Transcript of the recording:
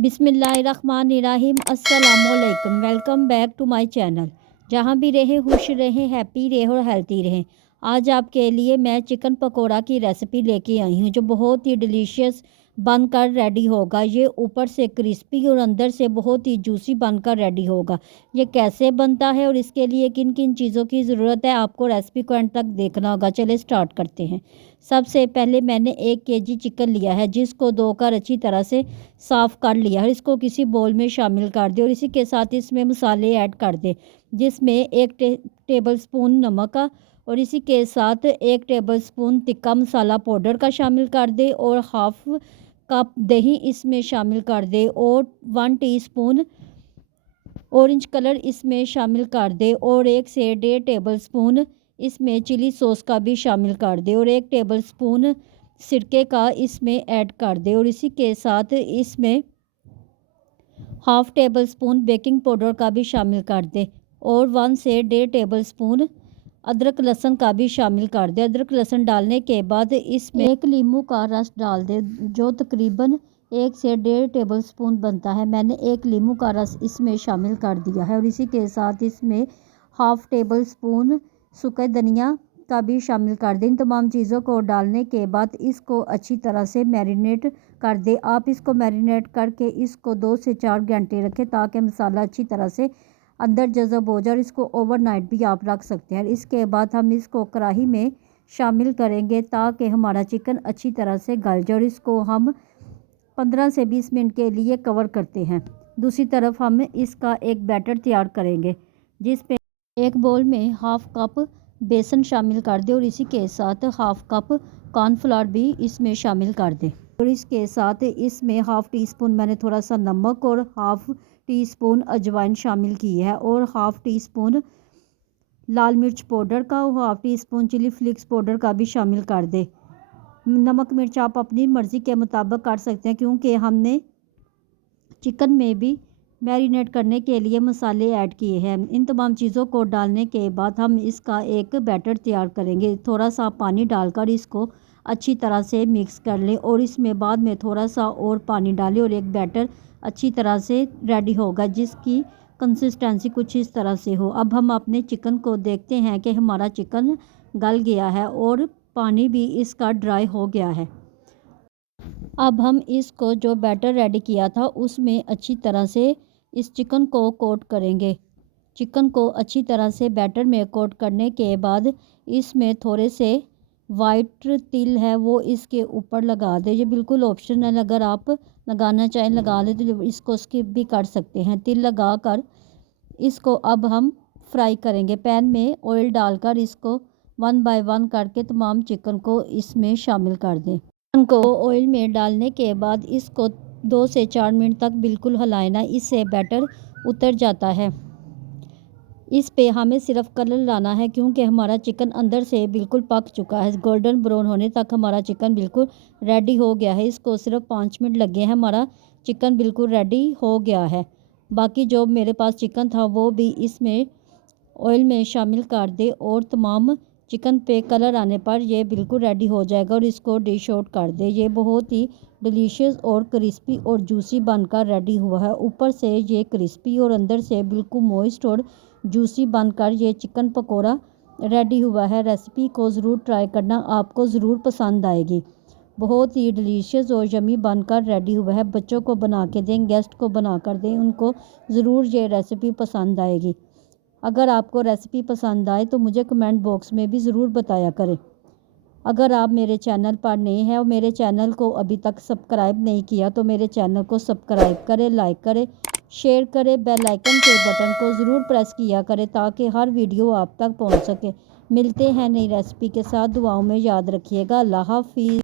बिस्मिल्लाहिर्रहमानिर्रहीम अस्सलामुअलैकुम। Welcome back to my channel. जहाँ भी रहें खुश रहें, हैप्पी रहें और हेल्थी रहें। आज आपके लिए मैं चिकन पकोड़ा की रेसिपी लेके आई हूँ जो बहुत ही डिलीशियस बनकर रेडी होगा। ये ऊपर से क्रिस्पी और अंदर से बहुत ही जूसी बनकर रेडी होगा। ये कैसे बनता है और इसके लिए किन किन चीज़ों की ज़रूरत है, आपको रेसिपी को एंड तक देखना होगा। चलिए स्टार्ट करते हैं। सबसे पहले मैंने 1 केजी चिकन लिया है जिसको धोकर अच्छी तरह से साफ़ कर लिया है। इसको किसी बोल में शामिल कर दें और इसी के साथ इसमें मसाले ऐड कर दें, जिसमें 1 टेबल स्पून नमक का और इसी के साथ 1 टेबल स्पून तिक्का मसाला पाउडर का शामिल कर दें और हाफ कप दही इसमें शामिल कर दें और 1 टीस्पून ऑरेंज कलर इसमें शामिल कर दें और 1 से 1.5 टेबल स्पून इसमें चिली सॉस का भी शामिल कर दें और 1 टेबल स्पून सिरके का इसमें ऐड कर दें और इसी के साथ इसमें half table spoon baking powder का भी शामिल कर दें और 1 से 1.5 टेबल स्पून अदरक लहसुन का भी शामिल कर दें। अदरक लहसुन डालने के बाद इसमें 1 नींबू का रस डाल दें जो तकरीबन 1 से 1.5 टेबल स्पून बनता है। मैंने 1 नींबू का रस इसमें शामिल कर दिया है और इसी के साथ इसमें हाफ़ टेबल स्पून सूखा धनिया का भी शामिल कर दें। इन तमाम चीज़ों को डालने के बाद इसको अच्छी तरह से मैरिनेट कर दें। आप इसको मैरिनेट करके इसको 2 से 4 घंटे रखें ताकि मसाला अच्छी तरह से अंदर जज़ब हो जाए और इसको ओवरनाइट भी आप रख सकते हैं। इसके बाद हम इसको कढ़ाई में शामिल करेंगे ताकि हमारा चिकन अच्छी तरह से गल जाए और इसको हम 15 से 20 मिनट के लिए कवर करते हैं। दूसरी तरफ हम इसका एक बैटर तैयार करेंगे जिस पे एक बोल में हाफ़ कप बेसन शामिल कर दें और इसी के साथ हाफ़ कप कॉर्नफ्लोर भी इसमें शामिल कर दें और इसके साथ इसमें हाफ़ टी स्पून मैंने थोड़ा सा नमक और हाफ़ टी स्पून अजवाइन शामिल की है और हाफ़ टी स्पून लाल मिर्च पाउडर का और half teaspoon chilli flakes powder का भी शामिल कर दें। नमक मिर्च आप अपनी मर्ज़ी के मुताबिक कर सकते हैं क्योंकि हमने चिकन में भी मैरिनेट करने के लिए मसाले ऐड किए हैं। इन तमाम चीज़ों को डालने के बाद हम इसका एक बैटर तैयार करेंगे। थोड़ा सा पानी डालकर इसको अच्छी तरह से मिक्स कर लें और इसमें बाद में थोड़ा सा और पानी डालें और एक बैटर अच्छी तरह से रेडी होगा जिसकी कंसिस्टेंसी कुछ इस तरह से हो। अब हम अपने चिकन को देखते हैं कि हमारा चिकन गल गया है और पानी भी इसका ड्राई हो गया है। अब हम इसको जो बैटर रेडी किया था उसमें अच्छी तरह से इस चिकन को कोट करेंगे। चिकन को अच्छी तरह से बैटर में कोट करने के बाद इसमें थोड़े से वाइट तिल है वो इसके ऊपर लगा दें। ये बिल्कुल ऑप्शनल है, अगर आप लगाना चाहें लगा लें तो इसको स्किप भी कर सकते हैं। तिल लगा कर इसको अब हम फ्राई करेंगे। पैन में ऑयल डालकर इसको 1 बाय 1 करके तमाम चिकन को इसमें शामिल कर दें। चिकन को ऑयल में डालने के बाद इसको 2 से 4 मिनट तक बिल्कुल हिलाना, इससे बैटर उतर जाता है। इस पे हमें सिर्फ कलर लाना है क्योंकि हमारा चिकन अंदर से बिल्कुल पक चुका है। गोल्डन ब्राउन होने तक हमारा चिकन बिल्कुल रेडी हो गया है। इसको सिर्फ 5 मिनट लगे हैं, हमारा चिकन बिल्कुल रेडी हो गया है। बाकी जो मेरे पास चिकन था वो भी इसमें ऑयल में शामिल कर दे और तमाम चिकन पे कलर आने पर ये बिल्कुल रेडी हो जाएगा और इसको डिश आउट कर दे। ये बहुत ही डिलीशियस और क्रिस्पी और जूसी बनकर रेडी हुआ है। ऊपर से ये क्रिस्पी और अंदर से बिल्कुल मॉइस्ट और जूसी बनकर ये चिकन पकोड़ा रेडी हुआ है। रेसिपी को ज़रूर ट्राई करना, आपको ज़रूर पसंद आएगी। बहुत ही डिलीशियस और यमी बनकर रेडी हुआ है। बच्चों को बना के दें, गेस्ट को बना कर दें, उनको ज़रूर ये रेसिपी पसंद आएगी। अगर आपको रेसिपी पसंद आए तो मुझे कमेंट बॉक्स में भी ज़रूर बताया करें। अगर आप मेरे चैनल पर नए हैं और मेरे चैनल को अभी तक सब्सक्राइब नहीं किया तो मेरे चैनल को सब्सक्राइब करें, लाइक करें, शेयर करें, बेल आइकन के बटन को ज़रूर प्रेस किया करें ताकि हर वीडियो आप तक पहुंच सके। मिलते हैं नई रेसिपी के साथ, दुआओं में याद रखिएगा। अल्लाह हाफ़िज़।